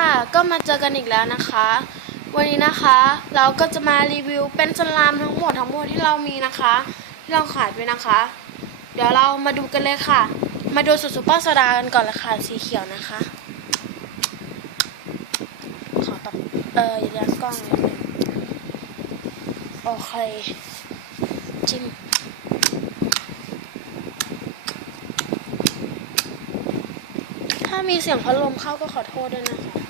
ค่ะก็มาเจอกันอีกแล้วนะคะ วันนี้นะคะเราก็จะมารีวิวเป็นสลามทั้งหมดทั้งหมดที่เรามีนะคะที่เราขายไปนะคะ เดี๋ยวเรามาดูกันเลยค่ะ มาดูสุดซุปเปอร์โซดากันก่อนเลยค่ะสีเขียวนะคะ ขอตบเอออย่างกล้องนิดนึงโอเคจิ้มถ้ามีเสียงพัดลมเข้าก็ขอโทษด้วยนะคะ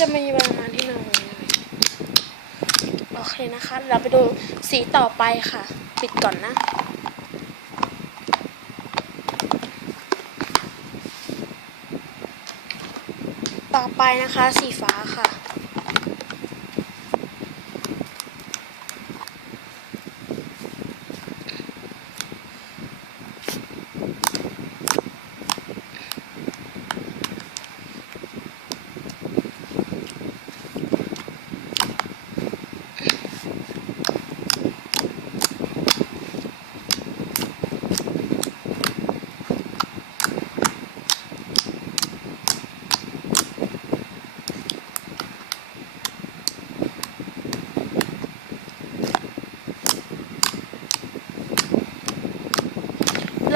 จะมีประมาณที่หนึ่งเลยโอเคนะคะ เราไปดูสีต่อไปค่ะ ปิดก่อนนะ ต่อไปนะคะสีฟ้าค่ะ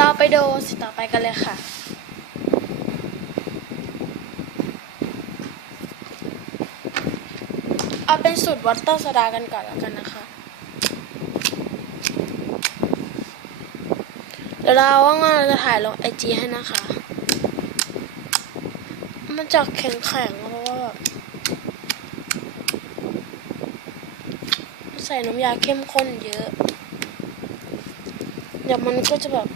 เราไปดูสีต่อไปกันเลยค่ะ เอาเป็นสูตรวอเตอร์โซดากันก่อนแล้วกันนะคะเดี๋ยวเราว่างเราจะถ่ายลงไอจีให้นะคะ มันจะแข็งแข็งๆเพราะว่าแบบใส่น้ำยาเข้มข้นเยอะ เดี๋ยวมันก็จะแบบ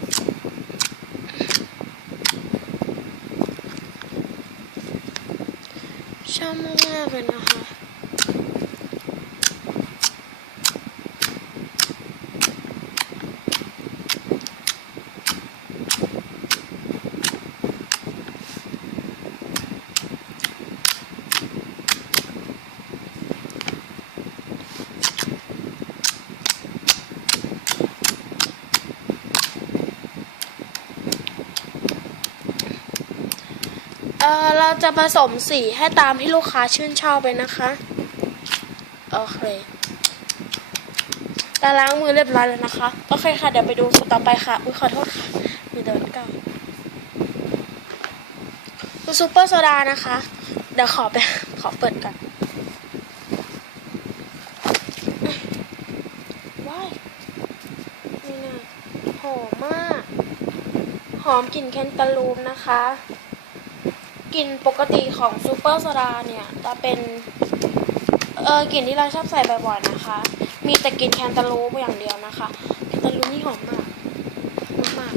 ชอ เออเราจะผสมสีให้ตามที่ลูกค้าชื่นชอบเลยนะคะ โอเคแต่ล้างมือเรียบร้อยแล้วนะคะ โอเคค่ะ เดี๋ยวไปดูสูตรต่อไปค่ะ อุ้ยขอโทษค่ะมือเดินก่อนคือซูเปอร์โซดานะคะ เดี๋ยวขอไป ขอเปิดกันว้ายนี่นะหอมมาก หอมกลิ่นแคนตาลูปนะคะ กลิ่นปกติของซูเปอร์โซดาเนี่ยจะเป็นเออกลิ่นที่เราชอบใส่บ่อยๆนะคะ มีแต่กลิ่นแคนตาลูปอย่างเดียวนะคะแคนตาลูปนี่หอมมากมาก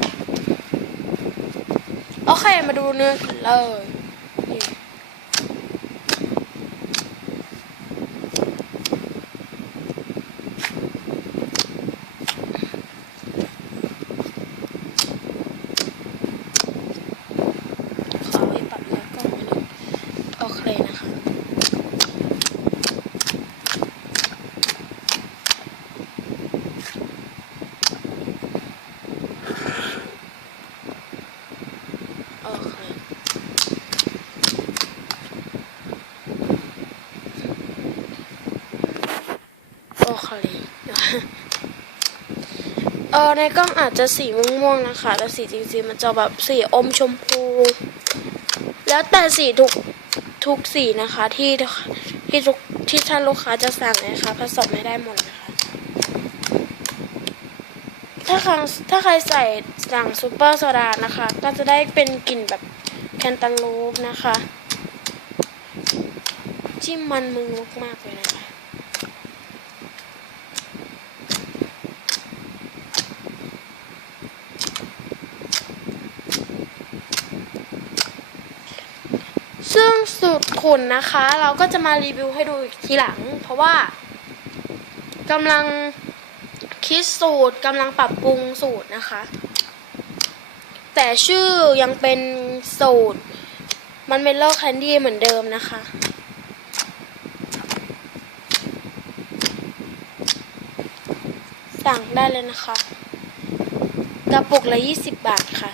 โอเคมาดูเนื้อเลยนี่ขอไว้ปรับแล้วก็นิดนึงโอเคนะคะ โอเค โอเค เออในกล้องอาจจะสีม่วงๆนะคะ แต่สีจริงๆมันจะแบบสีอมชมพู แล้วแต่สีทุกทุกสีนะคะที่ที่ทุกที่ท่านลูกค้าจะสั่งนะคะผสมไม่ได้หมดนะคะ ถ้าใครถ้าใครใส่สั่งซูเปอร์โซดานะคะ ก็จะได้เป็นกลิ่นแบบแคนตาลูปนะคะจิ้มมันมือมากๆเลยนะคะ ซึ่งสูตร ขุนนะคะ เราก็จะมารีวิวให้ดูทีหลัง เพราะว่ากำลังคิดสูตรกำลังปรับปรุงสูตรนะคะ แต่ชื่อยังเป็นสูตร มันเป็นโลแคนดี้เหมือนเดิมนะคะสั่งได้เลยนะคะ กระปุกละ 20 บาทค่ะ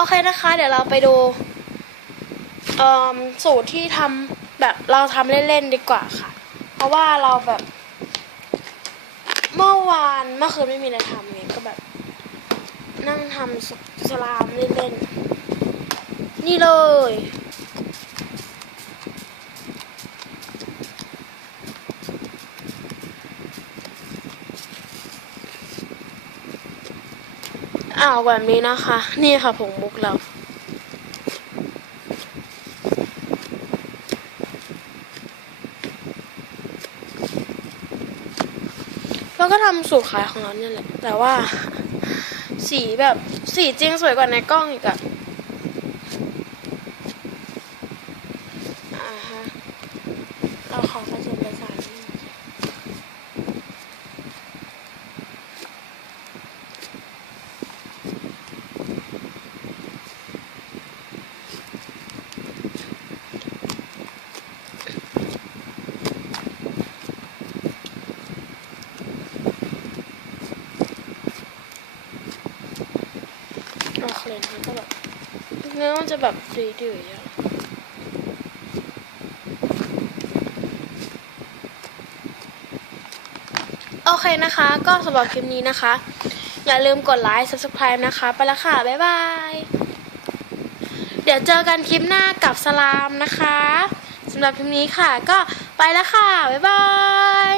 โอเคนะคะ เดี๋ยวเราไปดูสูตรที่ทำแบบเราทำเล่นๆดีกว่าค่ะ เพราะว่าเราแบบเมื่อวานเมื่อคืนไม่มีอะไรทำไงก็แบบ นั่งทำสสลามเล่นๆนี่เลย อ้าวแบบนี้นะคะ นี่ค่ะผงมุกเรา แล้วก็ทำสูตรขายของเราเนี่ยแหละ แต่ว่า สีแบบสีจริงสวยกว่าในกล้องอีกอะอ่าฮะ เราขอผสมผสานนิดนึง เคนก็แบบเนื้อมันจะแบบดื้อๆอะโอเคนะคะ ก็สำหรับคลิปนี้นะคะ อย่าลืมกดไลค์ subscribe นะคะ ไปแล้วค่ะ บ๊ายบาย เดี๋ยวเจอกันคลิปหน้ากับสลามนะคะสำหรับคลิปนี้ค่ะ ก็ไปแล้วค่ะ บ๊ายบาย